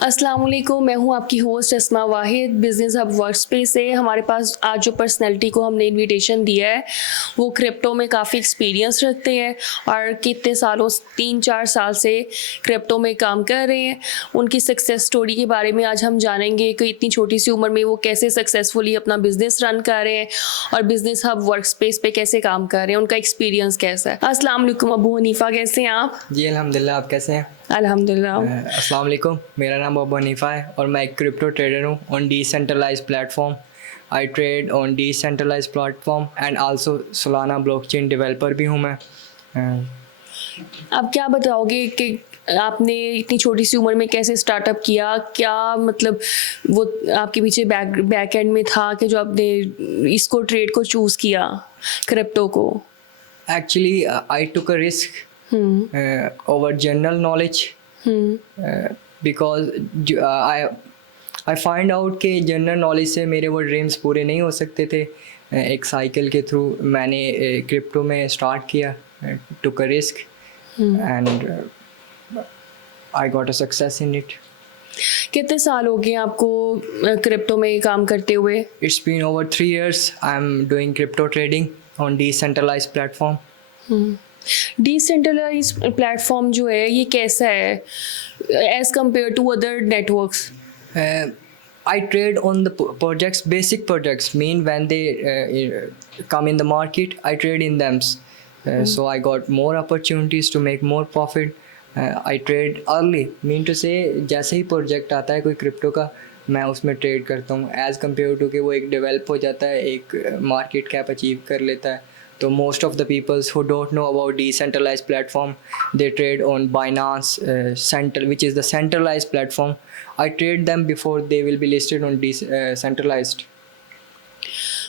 अस्सलाम वालेकुम, मैं हूं आपकी होस्ट अस्मा वाहिद बिज़नेस हब वर्कस्पेस से। हमारे पास आज जो पर्सनैलिटी को हमने इनविटेशन दिया है वो क्रिप्टो में काफ़ी एक्सपीरियंस रखते हैं और कितने सालों 3-4 साल से क्रिप्टो में काम कर रहे हैं। उनकी सक्सेस स्टोरी के बारे में आज हम जानेंगे कि इतनी छोटी सी उम्र में वो कैसे सक्सेसफुली अपना बिज़नेस रन कर रहे हैं और बिज़नेस हब वर्कस्पेस पे कैसे काम कर रहे हैं, उनका एक्सपीरियंस कैसा है। अस्सलाम वालेकुम अबू हनीफ़ा, कैसे हैं आप? जी अल्हम्दुलिल्लाह, आप कैसे हैं? अल्हम्दुलिल्लाह। अस्सलाम वालेकुम, मेरा नाम अबू हनीफ़ा है और मैं एक क्रिप्टो ट्रेडर हूँ on decentralized platform. I trade on decentralized platform and also Solana blockchain developer भी हूँ मैं। आप क्या बताओगे कि आपने इतनी छोटी सी उम्र में कैसे स्टार्टअप किया? क्या मतलब वो आपके पीछे बैक एंड में था कि जो आपने इसको ट्रेड को चूज़ किया, क्रिप्टो को? Actually I took a risk over general knowledge because I find out कि जनरल नॉलेज से मेरे वो ड्रीम्स पूरे नहीं हो सकते थे। एक साइकिल के थ्रू मैंने क्रिप्टो में स्टार्ट किया, took a risk and I got a success in it. कितने साल हो गए आपको क्रिप्टो में काम करते हुए? It's been over 3 years. I'm doing crypto trading on decentralized platform. Decentralize platform जो है ये कैसा है as compared to other networks? I trade on the projects, basic projects. Mean when they come in the market, I trade in them. So I got more opportunities to make more profit. I trade early. Mean to say, जैसे ही project आता है कोई crypto का, मैं उसमें trade करता हूँ as compare to कि वो एक डेवलप हो जाता है, एक मार्केट कैप अचीव कर लेता है। तो most of the peoples who don't know about decentralized platform, they trade on Binance central, which is the centralized platform. I trade them before they will be listed on centralized.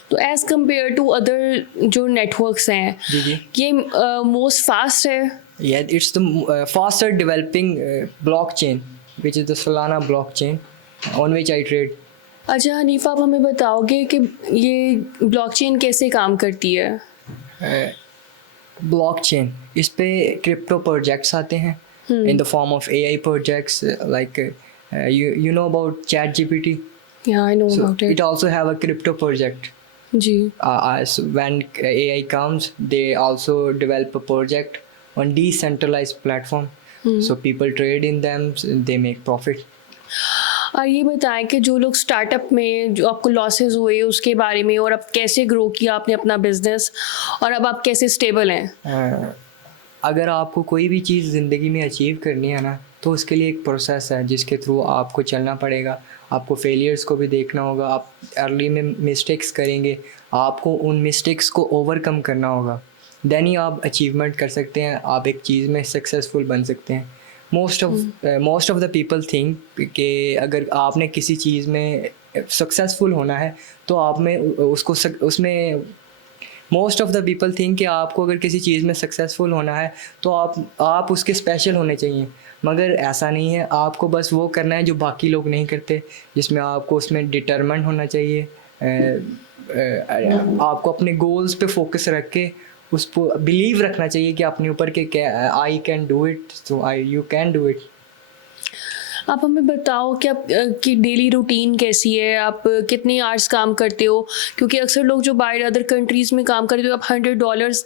तो as compared to other जो networks हैं जी जी, ये most fast है? yeah, it's the faster developing blockchain, which is the Solana blockchain on which I trade. अच्छा Hanifa, आप हमें बताओगे कि ये ब्लॉकचेन कैसे काम करती है? ब्लॉकचेन, इस पे क्रिप्टो प्रोजेक्ट्स आते हैं in the form of AI projects like you know about ChatGPT. या I know So about it it. also have a crypto project. जी। So when AI comes, they also develop a project on decentralized platform. So people trade in them, they make profit. और ये बताएं कि जो लोग startup में जो आपको लॉसेस हुए उसके बारे में, और अब कैसे ग्रो किया आपने अपना बिजनेस और अब आप कैसे स्टेबल हैं? अगर आपको कोई भी चीज़ ज़िंदगी में अचीव करनी है ना, तो उसके लिए एक प्रोसेस है जिसके थ्रू आपको चलना पड़ेगा। आपको फेलियर्स को भी देखना होगा, आप अर्ली में मिस्टेक्स करेंगे, आपको उन मिस्टेक्स को ओवरकम करना होगा, देन ही आप अचीवमेंट कर सकते हैं, आप एक चीज़ में सक्सेसफुल बन सकते हैं। Most of the people think कि अगर आपने किसी चीज़ में सक्सेसफुल होना है तो आप में उसको उसमें most of the people think कि आपको अगर किसी चीज़ में सक्सेसफुल होना है तो आप उसके स्पेशल होने चाहिए, मगर ऐसा नहीं है। आपको बस वो करना है जो बाकी लोग नहीं करते, जिसमें आपको उसमें डिटरमिन्ड होना चाहिए। आपको अपने गोल्स पे फोकस रख के उस पर बिलीव रखना चाहिए कि अपने ऊपर के I can do it, so you can do it. आप हमें बताओ कि आप की डेली रूटीन कैसी है, आप कितने आवर्स काम करते हो? क्योंकि अक्सर लोग जो बाहर अदर कंट्रीज़ में काम करते हो, आप $100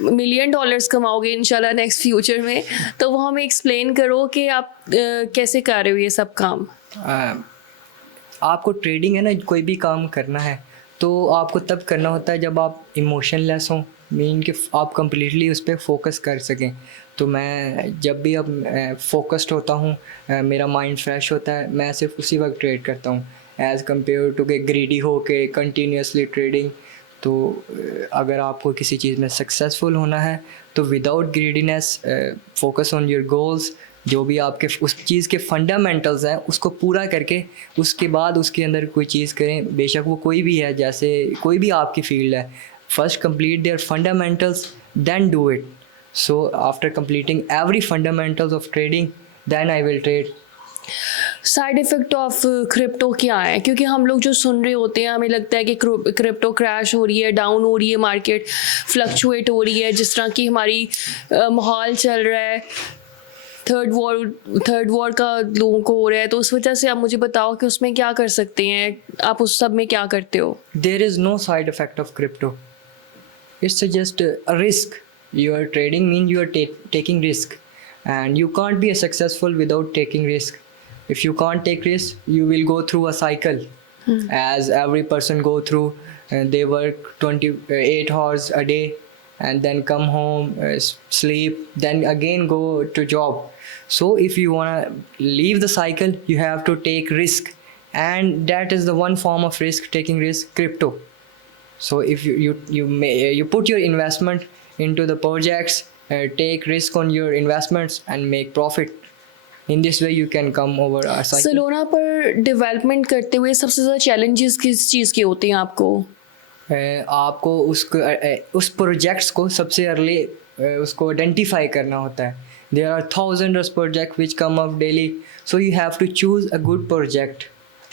मिलियन डॉलर्स कमाओगे इंशाल्लाह नेक्स्ट फ्यूचर में, तो वो हमें एक्सप्लेन करो कि आप कैसे कर रहे हो ये सब काम। आपको ट्रेडिंग है ना, कोई भी काम करना है तो आपको तब करना होता है जब आप इमोशनलेस हों, मीन कि आप कम्प्लीटली उस पर फोकस कर सकें। तो मैं जब भी अब फोकस्ड होता हूँ, मेरा माइंड फ्रेश होता है, मैं सिर्फ उसी वक्त ट्रेड करता हूँ एज़ कम्पेयर टू के ग्रीडी हो के कंटिन्यूसली ट्रेडिंग। तो अगर आपको किसी चीज़ में सक्सेसफुल होना है तो without greediness, focus on your goals, जो भी आपके उस चीज़ के फंडामेंटल्स हैं उसको पूरा करके उसके बाद उसके अंदर कोई चीज़ करें, बेशक वो कोई भी है, जैसे कोई भी आपकी फील्ड है। First complete their fundamentals, then do it. So after completing every fundamentals of trading, then I will trade. Side effect of crypto क्या है? क्योंकि हम लोग जो सुन रहे होते हैं हमें लगता है कि क्रिप्टो क्रैश हो रही है, डाउन हो रही है, मार्केट फ्लक्चुएट हो रही है, जिस तरह की हमारी माहौल चल रहा है, थर्ड वॉर का लोगों को हो रहा है, तो उस वजह से आप मुझे बताओ कि उसमें क्या कर सकते हैं, आप उस सब में क्या करते हो? There is no side effect of crypto. It's just a risk. You are trading means you are taking risk, and you can't be successful without taking risk. If you can't take risk, you will go through a cycle, as every person go through. They work 28 hours a day, and then come home, sleep, then again go to job. So if you wanna leave the cycle, you have to take risk, and that is the one form of risk, taking risk, crypto. So if you put your investment into the projects, take risk on your investments and make profit. In this way you can come over a cycle. सलोना पर development करते हुए सबसे ज़्यादा challenges किस चीज़ के होते हैं आपको? आपको उस प्रोजेक्ट्स को सबसे अर्ली उसको आइडेंटिफाई करना होता है. There are thousand of project which come up daily, so you have to choose a good project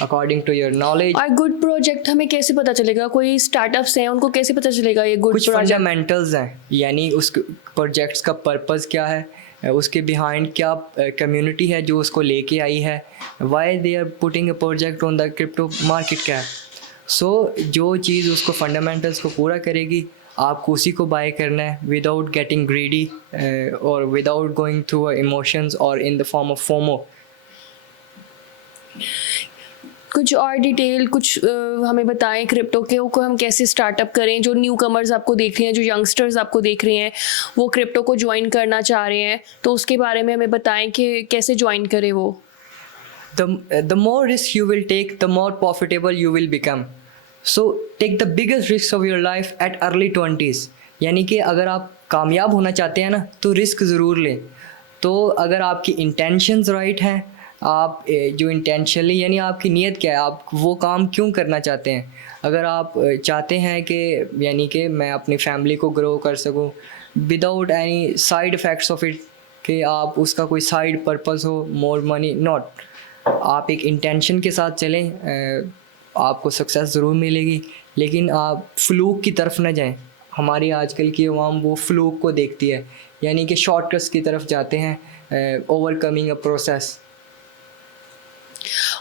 according to your knowledge. और गुड प्रोजेक्ट हमें कैसे पता चलेगा? कोई स्टार्टअप्स हैं, उनको कैसे पता चलेगा ये गुड कुछ प्रोजेक्ट? फंडामेंटल्स हैं, यानी उस प्रोजेक्ट्स का पर्पस क्या है, उसके बिहाइंड क्या कम्युनिटी है जो उसको लेके आई है, why they are putting a project on the crypto market cap. So जो चीज़ उसको फंडामेंटल्स को पूरा करेगी, आपको उसी को बाय करना है विदाउट गेटिंग ग्रीडी और विदाउट गोइंग थ्रू इमोशंस और in the form of FOMO. कुछ और डिटेल हमें बताएं क्रिप्टो के को हम कैसे स्टार्टअप करें? जो न्यू कमर्स आपको देख रहे हैं, जो यंगस्टर्स आपको देख रहे हैं, वो क्रिप्टो को ज्वाइन करना चाह रहे हैं, तो उसके बारे में हमें बताएं कि कैसे ज्वाइन करें वो. The more risk you will take, the more profitable you will become. So take the biggest risks of your life at early 20s. यानी कि अगर आप कामयाब होना चाहते हैं ना, तो रिस्क ज़रूर लें. तो अगर आपकी इंटेंशंस राइट हैं, आप जो इंटेंशनली यानी आपकी नीयत क्या है, आप वो काम क्यों करना चाहते हैं. अगर आप चाहते हैं कि यानी कि मैं अपनी फैमिली को ग्रो कर सकूं without any side effects of it, कि आप उसका कोई साइड पर्पस हो, मोर मनी, नॉट. आप एक इंटेंशन के साथ चलें, आपको सक्सेस ज़रूर मिलेगी, लेकिन आप फ्लूक की तरफ ना जाएं. हमारी आजकल की अवाम वो फ्लूक को देखती है, यानी कि शॉर्टकट्स की तरफ जाते हैं, ओवरकमिंग अ प्रोसेस.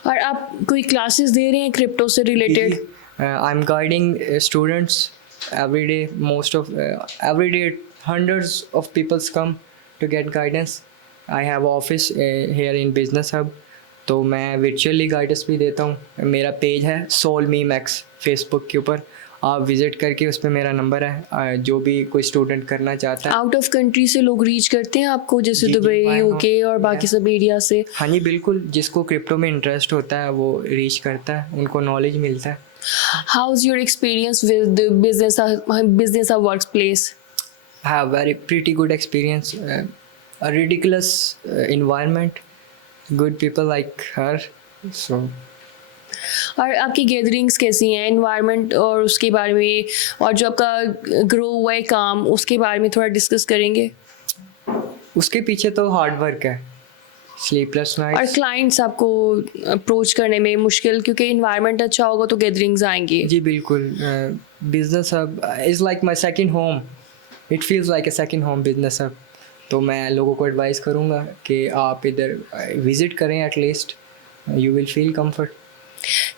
और आप कोई क्लासेस दे रहे हैं क्रिप्टो से related? I am guiding students every day. Most of every day hundreds of peoples come to get guidance. I have office here in business hub, तो मैं वर्चुअली गाइडेंस भी देता हूँ. मेरा पेज है सोल मी मैक्स फेसबुक के ऊपर, आप विज़िट करके उस पर मेरा नंबर है. जो भी कोई स्टूडेंट करना चाहता है. आउट ऑफ कंट्री से लोग रीच करते हैं आपको, जैसे जी, दुबई, why not? यूके और बाकी सब एरिया से? हाँ जी बिल्कुल, जिसको क्रिप्टो में इंटरेस्ट होता है वो रीच करता है, उनको नॉलेज मिलता है. How is your experience with business workplace? Have very pretty good experience. A ridiculous environment, good people like her. So और आपकी गैदरिंग्स कैसी हैं, एनवायरनमेंट और उसके बारे में, और जो आपका ग्रो हुआ है काम, उसके बारे में थोड़ा डिस्कस करेंगे? उसके पीछे तो हार्ड वर्क है, स्लीपलेस और नाइट्स. क्लाइंट्स आपको अप्रोच करने में मुश्किल, क्योंकि इन्वायरमेंट अच्छा होगा तो गैदरिंग्स आएंगी. जी बिल्कुल. Business hub is like my second home. It feels like a second home business hub. तो मैं लोगों को एडवाइस करूँगा कि आप इधर विज़िट करें, at least you will feel comfort.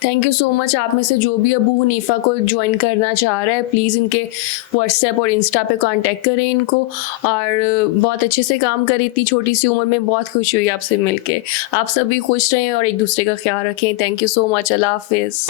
Thank you so much. आप में से जो भी अबू हनीफ़ा को ज्वाइन करना चाह रहा है, प्लीज़ इनके व्हाट्सएप और इंस्टा पे कांटेक्ट करें इनको. और बहुत अच्छे से काम करें इतनी छोटी सी उम्र में. बहुत खुशी हुई आपसे मिलके. आप सभी खुश रहें और एक दूसरे का ख्याल रखें. Thank you so much. अल्लाह हाफिज़.